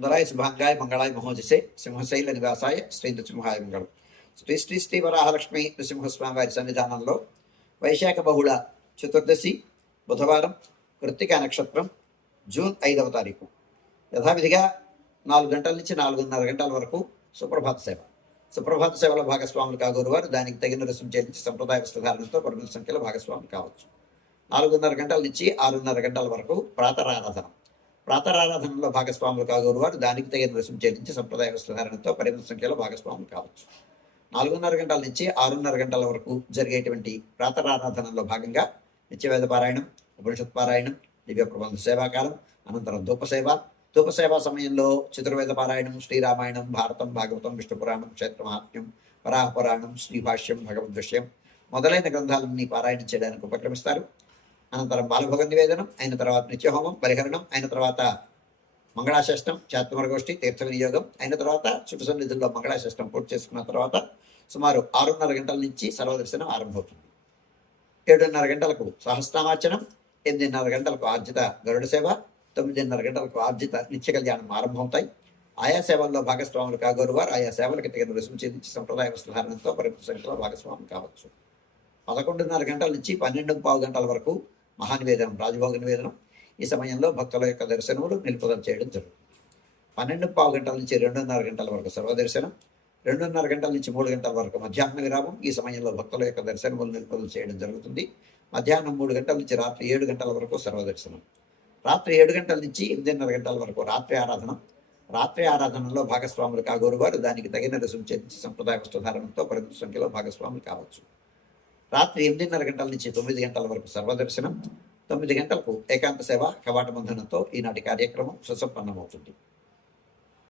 సుందరాయ శుభాంగాయ మంగళాయ మహోజసే సింహశైల నివాసాయ శ్రీ నృసింహాయ మంగళం. శ్రీ శ్రీ శ్రీ వరాహలక్ష్మి నృసింహస్వామి వారి సన్నిధానంలో వైశాఖ బహుళ చతుర్దశి బుధవారం కృత్తికా నక్షత్రం జూన్ 5వ తారీఖు యథావిధిగా 4 గంటల నుంచి 4:30 గంటల వరకు సుప్రభాత సేవ. సుప్రభాత సేవలో భాగస్వాములు కాగోరు వారు దానికి తగిన రుసుము చెల్లించి సంప్రదాయ వస్త్రధారణతో పరిమిత సంఖ్యలో భాగస్వాములు కావచ్చు. 4:30 గంటల నుంచి 6:30 గంటల వరకు ప్రాతరారాధన. ప్రాతరారాధనలో భాగస్వాములు కాగోరు వారు దానికి తగిన రుసుము చెల్లించి సంప్రదాయ వస్త్రధారణతో పరిమిత సంఖ్యలో భాగస్వాములు కావచ్చు. 4:30 గంటల నుంచి 6:30 గంటల వరకు జరిగేటువంటి ప్రాతరారాధనలో భాగంగా నిత్యవేద పారాయణం, ఉపనిషత్ పారాయణం, దివ్య ప్రబంధ సేవాకాలం, అనంతరం ధూపసేవా సమయంలో చతుర్వేద పారాయణం, శ్రీరామాయణం, భారతం, భాగవతం, విష్ణు పురాణం, క్షేత్రమహాత్మ్యం, వరాహపురాణం, శ్రీభాష్యం, భగవద్విషయం మొదలైన గ్రంథాలన్నీ పారాయణం చేయడానికి ఉపక్రమిస్తారు. అనంతరం బాలభోగ నివేదనం అయిన తర్వాత నిత్యహోమం, పరిహరణం అయిన తర్వాత మంగళాశాస్త్రం, చాతుర్వర్గోష్ఠి, తీర్థ వినియోగం అయిన తర్వాత చుట్టు సన్నిధుల్లో మంగళాశాస్త్రం పూర్తి చేసుకున్న తర్వాత సుమారు 6:30 గంటల నుంచి సర్వదర్శనం ఆరంభమవుతుంది. 7:30 గంటలకు సహస్రనామార్చనం, 8:30 గంటలకు ఆర్జిత గరుడ సేవ, 9:30 గంటలకు ఆర్జిత నిత్య కళ్యాణం ఆరంభమవుతాయి. ఆయా సేవల్లో భాగస్వాములు కాగోరు వారు ఆయా సేవలకు తగిన రుసుము చెల్లించి సంప్రదాయ వస్త్రధారణతో పరిమిత సంఖ్యలో భాగస్వాములు కావచ్చు. 11:30 గంటల నుంచి 12:15 గంటల వరకు మహానివేదనం, రాజభోగ నివేదనం. ఈ సమయంలో భక్తుల యొక్క దర్శనములు నిలుపుదల చేయడం జరుగుతుంది. 12:15 గంటల నుంచి 2:30 గంటల వరకు సర్వదర్శనం, 2:30 గంటల నుంచి 3 గంటల వరకు మధ్యాహ్న విరామం. ఈ సమయంలో భక్తుల యొక్క దర్శనములు నిలుపుదల చేయడం జరుగుతుంది. మధ్యాహ్నం 3 గంటల నుంచి రాత్రి 7 గంటల వరకు సర్వదర్శనం. రాత్రి 7 గంటల నుంచి 8:30 గంటల వరకు రాత్రి ఆరాధన. రాత్రి ఆరాధనలో భాగస్వాములు కాగోరు వారు దానికి తగిన రుసుము చెల్లించి సంప్రదాయ వస్త్రధారణతో పరిమిత సంఖ్యలో భాగస్వాములు కావచ్చు. రాత్రి 8:30 గంటల నుంచి 9 గంటల వరకు సర్వదర్శనం, 9 గంటలకు ఏకాంత సేవ కవాట బంధనంతో ఈనాటి కార్యక్రమం సుసంపన్నమవుతుంది.